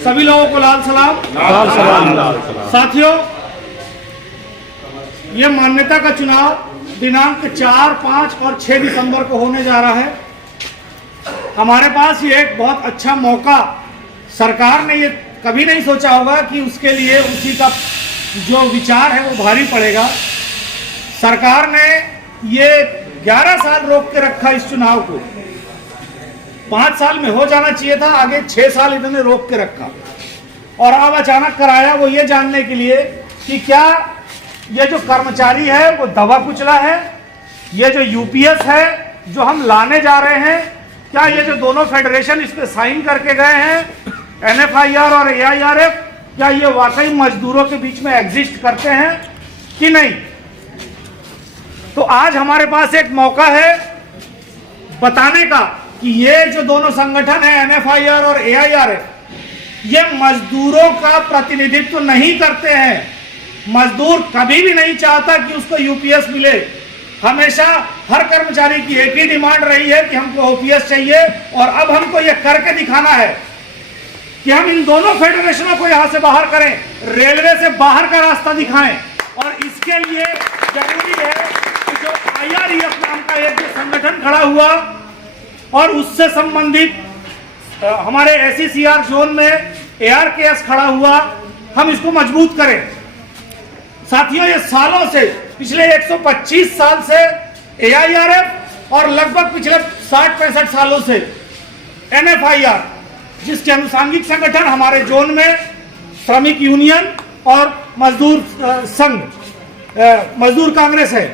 सभी लोगों को लाल सलाम। साथियों, ये मान्यता का चुनाव दिनांक 4, 5 और 6 दिसंबर को होने जा रहा है। हमारे पास ये एक बहुत अच्छा मौका, सरकार ने ये कभी नहीं सोचा होगा कि उसके लिए उसी का जो विचार है वो भारी पड़ेगा। सरकार ने ये 11 साल रोक के रखा इस चुनाव को। 5 साल में हो जाना चाहिए था, आगे 6 साल इन्होंने रोक के रखा और अब अचानक कराया, वो ये जानने के लिए कि क्या ये जो कर्मचारी है वो दबा कुचला है, ये जो यूपीएस है जो हम लाने जा रहे हैं, क्या ये जो दोनों फेडरेशन इस पे साइन करके गए हैं एनएफआईआर और एआईआरएफ, क्या ये वाकई मजदूरों के बीच में एग्जिस्ट करते हैं कि नहीं। तो आज हमारे पास एक मौका है बताने का कि ये जो दोनों संगठन है एनएफआईआर और एआईआरएफ, ये मजदूरों का प्रतिनिधित्व नहीं करते हैं। मजदूर कभी भी नहीं चाहता कि उसको यूपीएस मिले। हमेशा हर कर्मचारी की एक ही डिमांड रही है कि हमको ओपीएस चाहिए और अब हमको ये करके दिखाना है कि हम इन दोनों फेडरेशनों को यहां से बाहर करें, रेलवे से बाहर का रास्ता दिखाएं। और इसके लिए जरूरी है कि जो आईआरईएफ नाम का एक संगठन खड़ा हुआ और उससे संबंधित हमारे एससीसीआर जोन में एआरकेएस खड़ा हुआ, हम इसको मजबूत करें। साथियों, ये सालों से, पिछले 125 साल से एआईआरएफ और लगभग पिछले 60-65 सालों से एनएफआईआर, जिसके अनुसांगिक संगठन हमारे जोन में श्रमिक यूनियन और मजदूर संघ, मजदूर कांग्रेस है,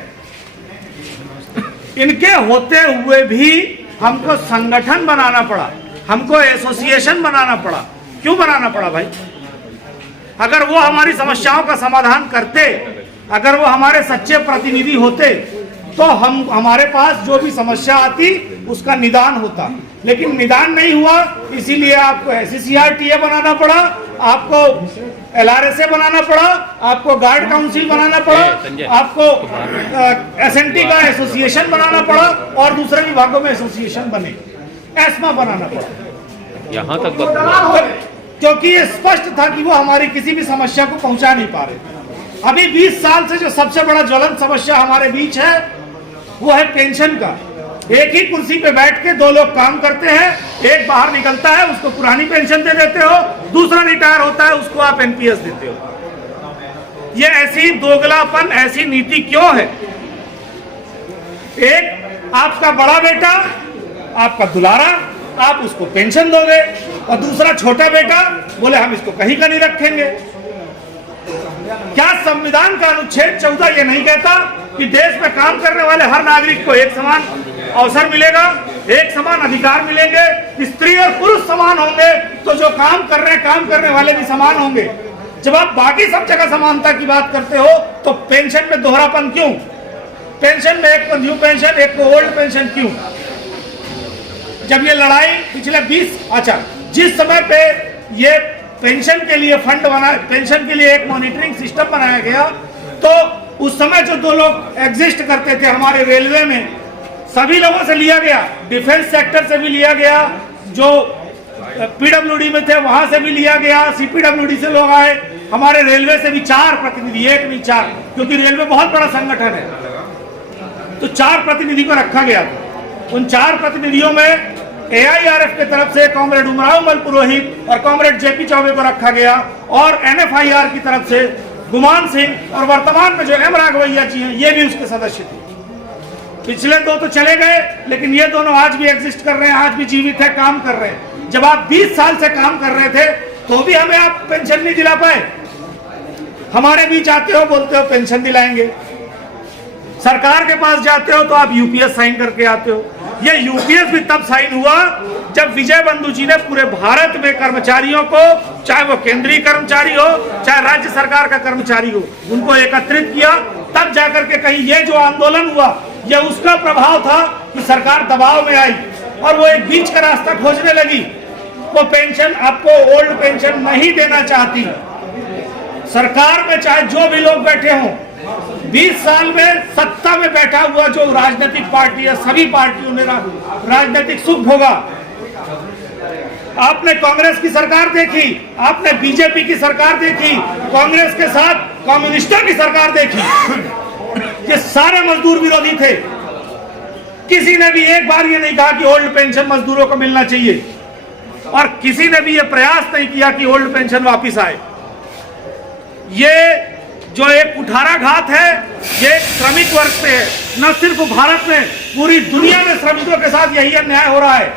इनके होते हुए भी हमको संगठन बनाना पड़ा, हमको एसोसिएशन बनाना पड़ा। क्यों बनाना पड़ा भाई? अगर वो हमारी समस्याओं का समाधान करते, अगर वो हमारे सच्चे प्रतिनिधि होते, तो हमारे पास जो भी समस्या आती उसका निदान होता। लेकिन निदान नहीं हुआ, इसीलिए आपको एससीसीआरटीए बनाना पड़ा, आपको एलआरएसए बनाना पड़ा, आपको गार्ड काउंसिल बनाना पड़ा, आपको एसएनटी का एसोसिएशन बनाना पड़ा और दूसरे विभागों में एसोसिएशन बने, एस्मा बनाना पड़ा। यहाँ तक क्योंकि ये स्पष्ट था कि वो हमारी किसी भी समस्या को पहुंचा नहीं पा रहे। अभी 20 साल से जो सबसे बड़ा ज्वलंत समस्या हमारे बीच है वो है पेंशन का। एक ही कुर्सी पे बैठ के 2 लोग काम करते हैं, एक बाहर निकलता है उसको पुरानी पेंशन दे देते हो, दूसरा रिटायर होता है उसको आप एनपीएस देते हो। ये ऐसी दोगलापन, ऐसी नीति क्यों है? एक आपका बड़ा बेटा, आपका दुलारा, आप उसको पेंशन दोगे और दूसरा छोटा बेटा बोले हम इसको कहीं का नहीं रखेंगे। क्या संविधान का अनुच्छेद 14 ये नहीं कहता कि देश में काम करने वाले हर नागरिक को एक समान अवसर मिलेगा, एक समान अधिकार मिलेंगे, स्त्री और पुरुष समान होंगे, तो जो काम कर रहे हैं काम करने वाले भी समान होंगे। जब आप बाकी सब जगह समानता की बात करते हो तो पेंशन में दोहरापन क्यों? पेंशन में एक को न्यू पेंशन, एक को ओल्ड पेंशन क्यों? जब ये लड़ाई पिछले 20, जिस समय पे ये पेंशन के लिए फंड बना, पेंशन के लिए एक मॉनिटरिंग सिस्टम बनाया गया, तो उस समय जो 2 लोग एग्जिस्ट करते थे हमारे रेलवे में, सभी लोगों से लिया गया, डिफेंस सेक्टर से भी लिया गया, जो पीडब्ल्यूडी में थे वहां से भी लिया गया, सीपीडब्ल्यूडी से लोग आए, हमारे रेलवे से भी 4 प्रतिनिधि, एक नहीं 4, क्योंकि रेलवे बहुत बड़ा संगठन है, तो 4 प्रतिनिधि को रखा गया था। उन 4 प्रतिनिधियों में एआईआरएफ की तरफ से कॉमरेड उमराव मल पुरोहित और कॉमरेड जेपी चौबे को रखा गया और एनएफआईआर की तरफ से गुमान सिंह और वर्तमान में जो एम राघवैया जी हैं ये भी उसके सदस्य थे। पिछले 2 तो चले गए, लेकिन ये दोनों आज भी एग्जिस्ट कर रहे हैं, आज भी जीवित है, काम कर रहे हैं। जब आप 20 साल से काम कर रहे थे तो भी हमें आप पेंशन नहीं दिला पाए। हमारे बीच आते हो, बोलते हो पेंशन दिलाएंगे, सरकार के पास जाते हो तो आप यूपीएस साइन करके आते हो। ये यूपीएस भी तब साइन हुआ जब विजय बंधु जी ने पूरे भारत में कर्मचारियों को, चाहे वो केंद्रीय कर्मचारी हो चाहे राज्य सरकार का कर्मचारी हो, उनको एकत्रित किया। तब जाकर के कहीं ये जो आंदोलन हुआ ये उसका प्रभाव था कि सरकार दबाव में आई और वो एक बीच का रास्ता खोजने लगी। वो पेंशन, आपको ओल्ड पेंशन नहीं देना चाहती सरकार में, चाहे जो भी लोग बैठे हों। 20 साल में सत्ता में बैठा हुआ जो राजनीतिक पार्टी है, सभी पार्टियों ने राजनीतिक सुख भोगा। आपने कांग्रेस की सरकार देखी, आपने बीजेपी की सरकार देखी, कांग्रेस के साथ कम्युनिस्टों की सरकार देखी। ये सारे मजदूर विरोधी थे। किसी ने भी एक बार ये नहीं कहा कि ओल्ड पेंशन मजदूरों को मिलना चाहिए, और किसी ने भी ये प्रयास नहीं किया कि ओल्ड पेंशन वापस आए। ये जो एक कुठाराघात है, ये श्रमिक वर्ग पे है। न सिर्फ भारत में, पूरी दुनिया में श्रमिकों के साथ यही अन्याय हो रहा है।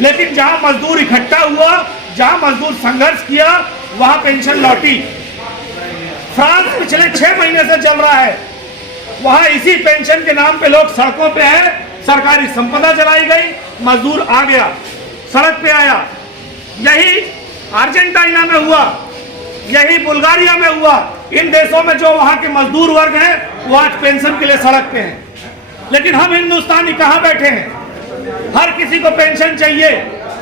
लेकिन जहां मजदूर इकट्ठा हुआ, जहां मजदूर संघर्ष किया, वहां पेंशन लौटी। फ्रांस पिछले 6 महीने से चल रहा है, वहां इसी पेंशन के नाम पे लोग सड़कों पे हैं, सरकारी संपदा जलाई गई, मजदूर आ गया, सड़क पे आया। यही अर्जेंटीना में हुआ, यही बुल्गारिया में हुआ। इन देशों में जो वहां के मजदूर वर्ग हैं, वो आज पेंशन के लिए सड़क पे हैं। लेकिन हम हिंदुस्तानी कहां बैठे हैं? हर किसी को पेंशन चाहिए,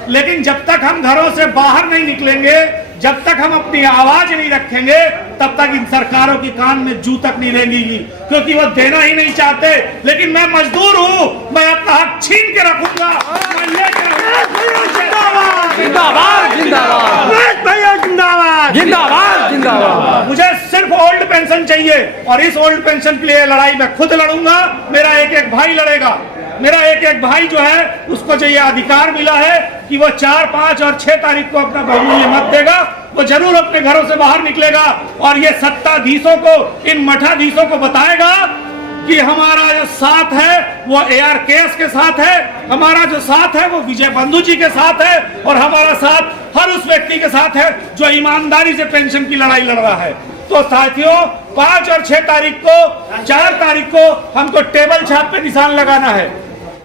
लेकिन जब तक हम घरों से बाहर नहीं निकलेंगे, जब तक हम अपनी आवाज नहीं रखेंगे, तब तक इन सरकारों की कान में जू तक नहीं रेंगेगी, क्योंकि वो देना ही नहीं चाहते। लेकिन मैं मजदूर हूं, मैं अपना हक छीन के रखूंगा। जिंदाबाद जिंदाबाद जिंदाबाद जिंदाबाद जिंदाबाद। मुझे सिर्फ ओल्ड पेंशन चाहिए, और इस ओल्ड पेंशन के लिए लड़ाई मैं खुद लड़ूंगा। मेरा एक एक भाई लड़ेगा। मेरा एक एक भाई जो है, उसको जो ये अधिकार मिला है कि वो 4, 5 और 6 तारीख को अपना बहुमूल्य मत देगा, वो जरूर अपने घरों से बाहर निकलेगा और ये सत्ताधीशों को, इन मठाधीशों को बताएगा कि हमारा जो साथ है वो ARKS के साथ है, हमारा जो साथ है वो विजय बंधु जी के साथ है, और हमारा साथ हर उस व्यक्ति के साथ है जो ईमानदारी से पेंशन की लड़ाई लड़ रहा है। तो साथियों, 5 और 6 तारीख को, 4 तारीख को हमको टेबल छाप पे निशान लगाना है।